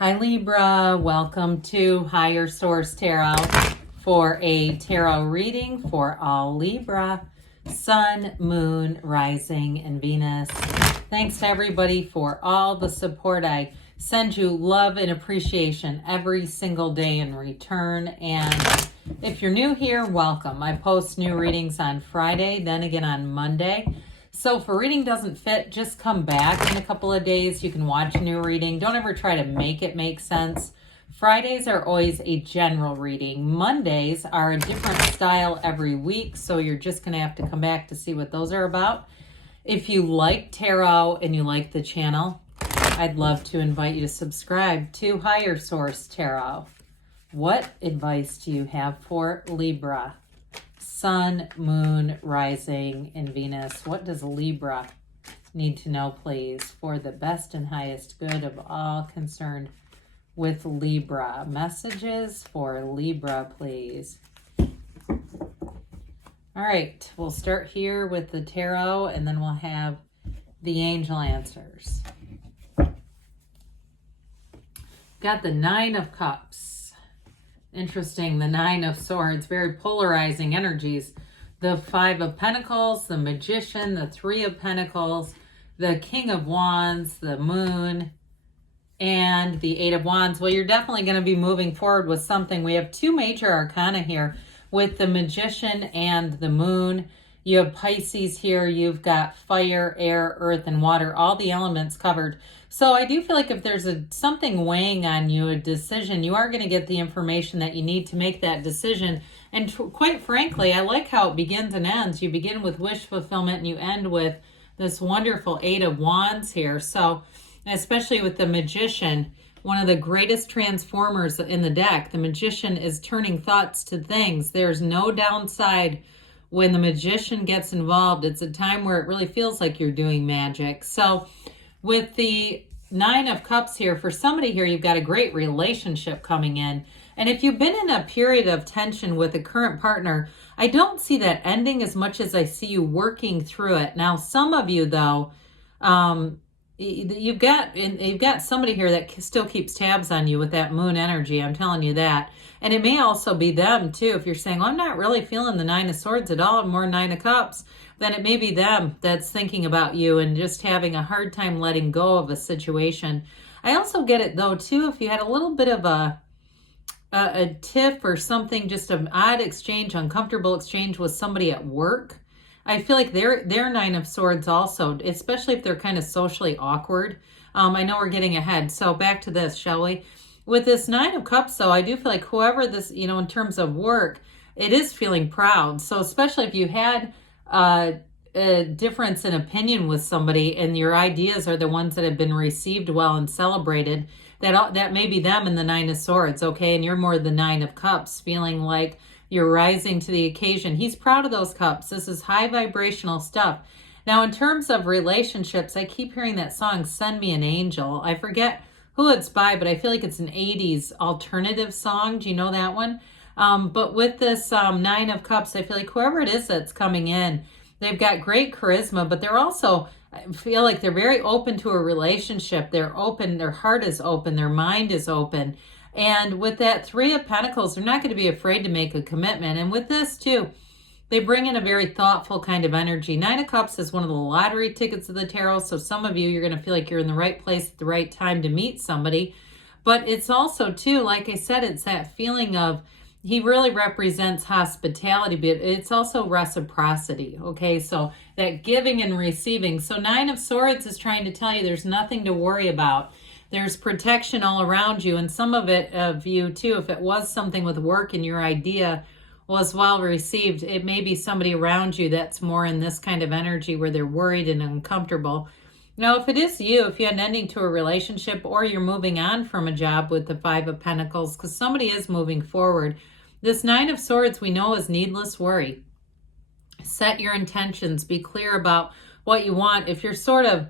Hi Libra, welcome to Higher Source Tarot for a tarot reading for all Libra, Sun, Moon, Rising, and Venus. Thanks to everybody for all the support. I send you love and appreciation every single day in return. And if you're new here, welcome. I post new readings on Friday, then again on Monday. So if a reading doesn't fit, just come back in a couple of days. You can watch a new reading. Don't ever try to make it make sense. Fridays are always a general reading. Mondays are a different style every week, so you're just going to have to come back to see what those are about. If you like tarot and you like the channel, I'd love to invite you to subscribe to Higher Source Tarot. What advice do you have for Libra? Sun, Moon, Rising, and Venus. What does Libra need to know, please, for the best and highest good of all concerned with Libra? Messages for Libra, please. All right, we'll start here with the tarot, and then we'll have the angel answers. Got the Nine of Cups. Interesting, the Nine of Swords, very polarizing energies. The Five of Pentacles, the Magician, the Three of Pentacles, the King of Wands, the Moon, and the Eight of Wands. Well, you're definitely going to be moving forward with something. We have two major arcana here with the Magician and the Moon. You have Pisces here. You've got fire, air, earth, and water, all the elements covered. So I do feel like if there's something weighing on you, a decision, you are going to get the information that you need to make that decision. And quite frankly, I like how it begins and ends. You begin with wish fulfillment and you end with this wonderful Eight of Wands here. So especially with the Magician, one of the greatest transformers in the deck, the Magician is turning thoughts to things. There's no downside when the Magician gets involved. It's a time where it really feels like you're doing magic. So with the Nine of Cups here, for somebody here, you've got a great relationship coming in. And if you've been in a period of tension with a current partner, I don't see that ending as much as I see you working through it. Now, some of you, though, you've got somebody here that still keeps tabs on you with that Moon energy. I'm telling you that. And it may also be them, too. If you're saying, well, I'm not really feeling the Nine of Swords at all, more Nine of Cups, then it may be them that's thinking about you and just having a hard time letting go of a situation. I also get it, though, too, if you had a little bit of a tiff or something, just an odd exchange, uncomfortable exchange with somebody at work. I feel like they're Nine of Swords also, especially if they're kind of socially awkward. I know we're getting ahead. So back to this, shall we? With this Nine of Cups, though, I do feel like whoever this, in terms of work, it is feeling proud. So especially if you had a difference in opinion with somebody and your ideas are the ones that have been received well and celebrated, that may be them in the Nine of Swords, okay? And you're more the Nine of Cups, feeling like you're rising to the occasion. He's proud of those cups. This is high vibrational stuff. Now, in terms of relationships, I keep hearing that song, Send Me an Angel. I forget who it's by, but I feel like it's an 80s alternative song. Do you know that one? But with this Nine of Cups, I feel like whoever it is that's coming in, they've got great charisma, but they're also, I feel like they're very open to a relationship. They're open, their heart is open, their mind is open. And with that Three of Pentacles, they're not going to be afraid to make a commitment. And with this, too, they bring in a very thoughtful kind of energy. Nine of Cups is one of the lottery tickets of the tarot. So some of you, you're going to feel like you're in the right place at the right time to meet somebody. But it's also, too, like I said, it's that feeling of, he really represents hospitality, but it's also reciprocity, okay? So that giving and receiving. So Nine of Swords is trying to tell you there's nothing to worry about. There's protection all around you, and some of it of you too, if it was something with work and your idea was well received, it may be somebody around you that's more in this kind of energy where they're worried and uncomfortable. Now, if it is you, if you had an ending to a relationship or you're moving on from a job with the Five of Pentacles, because somebody is moving forward, this Nine of Swords we know is needless worry. Set your intentions, be clear about what you want. If you're sort of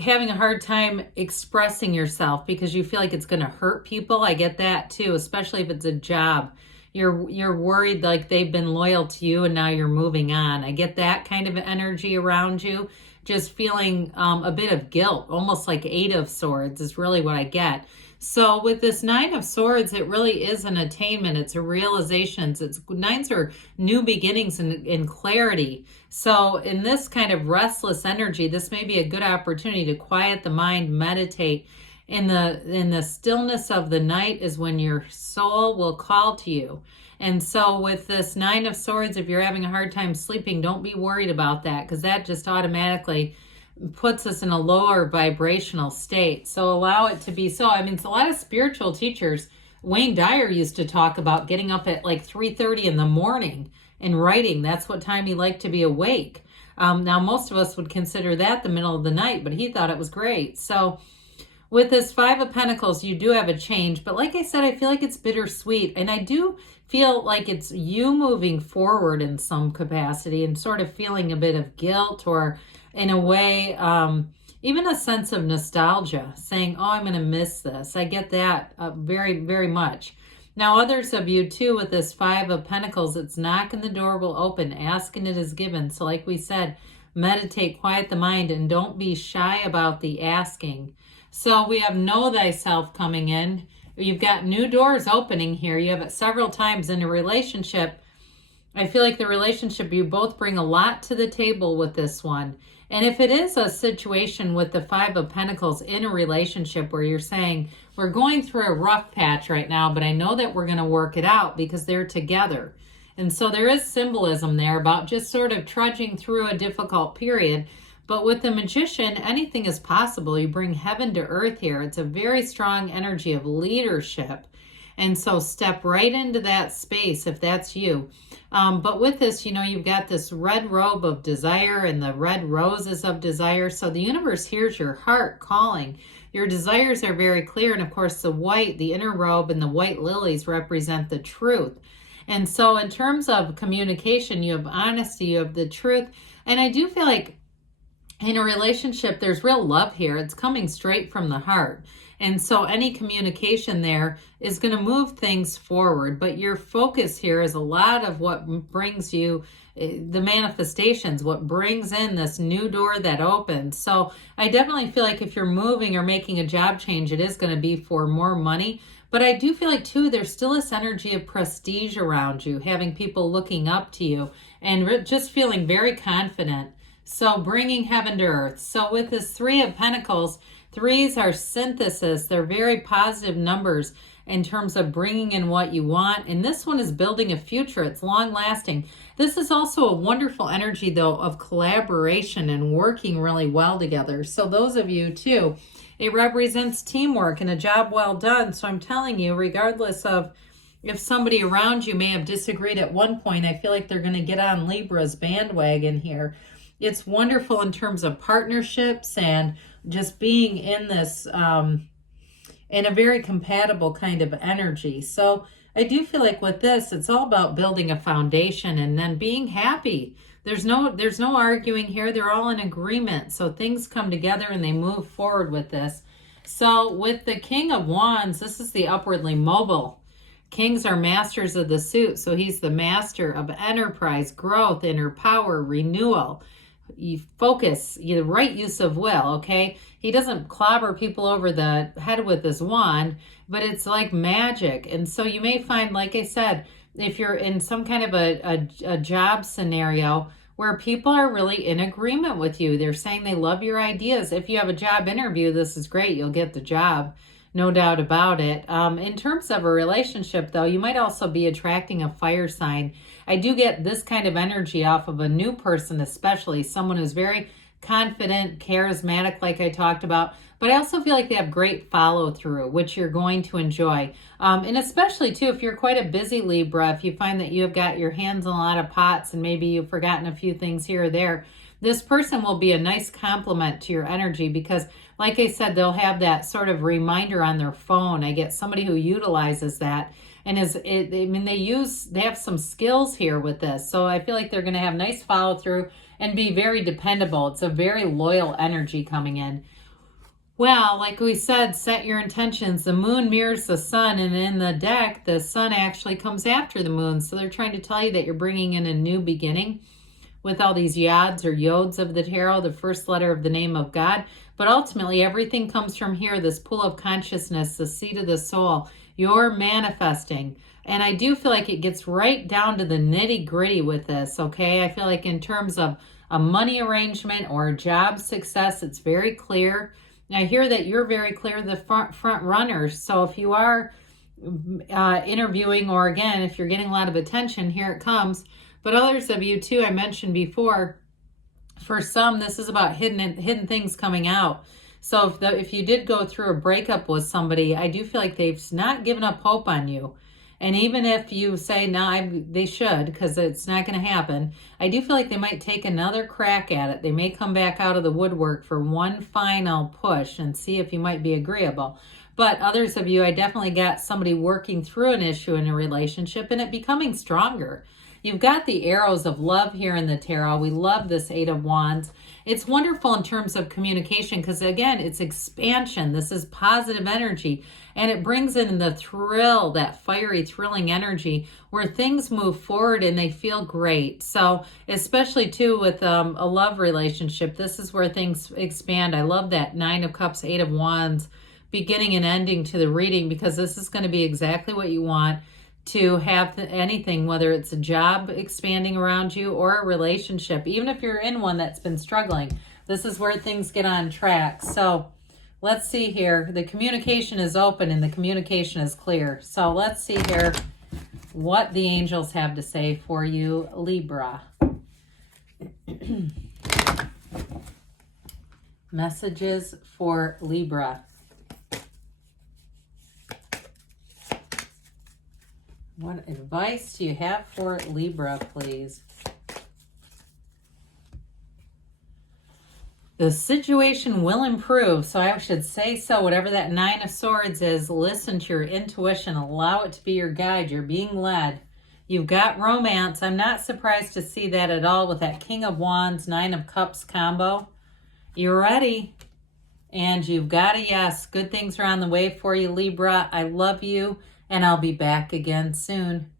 having a hard time expressing yourself because you feel like it's going to hurt people, I get that too, especially if it's a job. You're worried like they've been loyal to you and now you're moving on. I get that kind of energy around you. just feeling a bit of guilt, almost like Eight of Swords is really what I get. So with this Nine of Swords, it really is an attainment. It's a realization. Nines are new beginnings and clarity. So in this kind of restless energy, this may be a good opportunity to quiet the mind, meditate. In the stillness of the night is when your soul will call to you. And so with this Nine of Swords, if you're having a hard time sleeping, don't be worried about that, because that just automatically puts us in a lower vibrational state. So allow it to be so. I mean, it's a lot of spiritual teachers. Wayne Dyer used to talk about getting up at like 3:30 in the morning and writing. That's what time he liked to be awake. Now, most of us would consider that the middle of the night, but he thought it was great. So with this Five of Pentacles, you do have a change. But like I said, I feel like it's bittersweet. And I do feel like it's you moving forward in some capacity and sort of feeling a bit of guilt, or in a way, even a sense of nostalgia, saying, oh, I'm going to miss this. I get that very, very much. Now, others of you, too, with this Five of Pentacles, it's knocking, the door will open, asking, it is given. So like we said, meditate, quiet the mind, and don't be shy about the asking. So we have Know Thyself coming in. You've got new doors opening here. You have it several times in a relationship. I feel like the relationship, you both bring a lot to the table with this one. And if it is a situation with the Five of Pentacles in a relationship where you're saying, we're going through a rough patch right now, but I know that we're going to work it out because they're together. And so there is symbolism there about just sort of trudging through a difficult period. But with the Magician, anything is possible. You bring heaven to earth here. It's a very strong energy of leadership. And so step right into that space if that's you. But with this, you know, you've got this red robe of desire and the red roses of desire. So the universe hears your heart calling. Your desires are very clear. And of course, the white, the inner robe, and the white lilies represent the truth. And so in terms of communication, you have honesty, you have the truth. And I do feel like in a relationship, there's real love here. It's coming straight from the heart. And so any communication there is going to move things forward. But your focus here is a lot of what brings you the manifestations, what brings in this new door that opens. So I definitely feel like if you're moving or making a job change, it is going to be for more money. But I do feel like, too, there's still this energy of prestige around you, having people looking up to you and just feeling very confident. So bringing heaven to earth. So with this Three of Pentacles, threes are synthesis. They're very positive numbers in terms of bringing in what you want. And this one is building a future. It's long lasting. This is also a wonderful energy, though, of collaboration and working really well together. So those of you, too, it represents teamwork and a job well done. So I'm telling you, regardless of if somebody around you may have disagreed at one point, I feel like they're going to get on Libra's bandwagon here. It's wonderful in terms of partnerships and just being in this, in a very compatible kind of energy. So I do feel like with this, it's all about building a foundation and then being happy. There's no arguing here. They're all in agreement. So things come together and they move forward with this. So with the King of Wands, this is the upwardly mobile. Kings are masters of the suit. So he's the master of enterprise, growth, inner power, renewal. You focus, the right use of will, okay? He doesn't clobber people over the head with his wand, but it's like magic. And so you may find, like I said, if you're in some kind of a job scenario where people are really in agreement with you, they're saying they love your ideas. If you have a job interview, this is great. You'll get the job, no doubt about it. In terms of a relationship, though, you might also be attracting a fire sign. I do get this kind of energy off of a new person, especially someone who's very confident, charismatic, like I talked about. But I also feel like they have great follow through, which you're going to enjoy. And especially, too, if you're quite a busy Libra, if you find that you have got your hands in a lot of pots and maybe you've forgotten a few things here or there, this person will be a nice complement to your energy because, like I said, they'll have that sort of reminder on their phone. I get somebody who utilizes that. And they have some skills here with this. So I feel like they're going to have nice follow through and be very dependable. It's a very loyal energy coming in. Well, like we said, set your intentions. The moon mirrors the sun, and in the deck, the sun actually comes after the moon. So they're trying to tell you that you're bringing in a new beginning. with all these yods or yods of the tarot, the first letter of the name of God. But ultimately, everything comes from here, this pool of consciousness, the seat of the soul. You're manifesting. And I do feel like it gets right down to the nitty gritty with this, okay? I feel like in terms of a money arrangement or a job success, it's very clear. I hear that you're very clear, the front runners. So if you are interviewing, or again, if you're getting a lot of attention, here it comes. But others of you too, I mentioned before, for some, this is about hidden things coming out. So if you did go through a breakup with somebody, I do feel like they've not given up hope on you. And even if you say, no, they should, because it's not going to happen, I do feel like they might take another crack at it. They may come back out of the woodwork for one final push and see if you might be agreeable. But others of you, I definitely got somebody working through an issue in a relationship and it becoming stronger. You've got the arrows of love here in the tarot. We love this Eight of Wands. It's wonderful in terms of communication because, again, it's expansion. This is positive energy. And it brings in the thrill, that fiery, thrilling energy where things move forward and they feel great. So especially, too, with a love relationship, this is where things expand. I love that Nine of Cups, Eight of Wands, beginning and ending to the reading, because this is going to be exactly what you want to have anything, whether it's a job expanding around you or a relationship. Even if you're in one that's been struggling, this is where things get on track. So let's see here. The communication is open and the communication is clear. So let's see here what the angels have to say for you, Libra. Messages for Libra. What advice do you have for Libra, please? The situation will improve, so I should say so. Whatever that Nine of Swords is, listen to your intuition. Allow it to be your guide. You're being led. You've got romance. I'm not surprised to see that at all with that King of Wands, Nine of Cups combo. You're ready. And you've got a yes. Good things are on the way for you, Libra. I love you. And I'll be back again soon.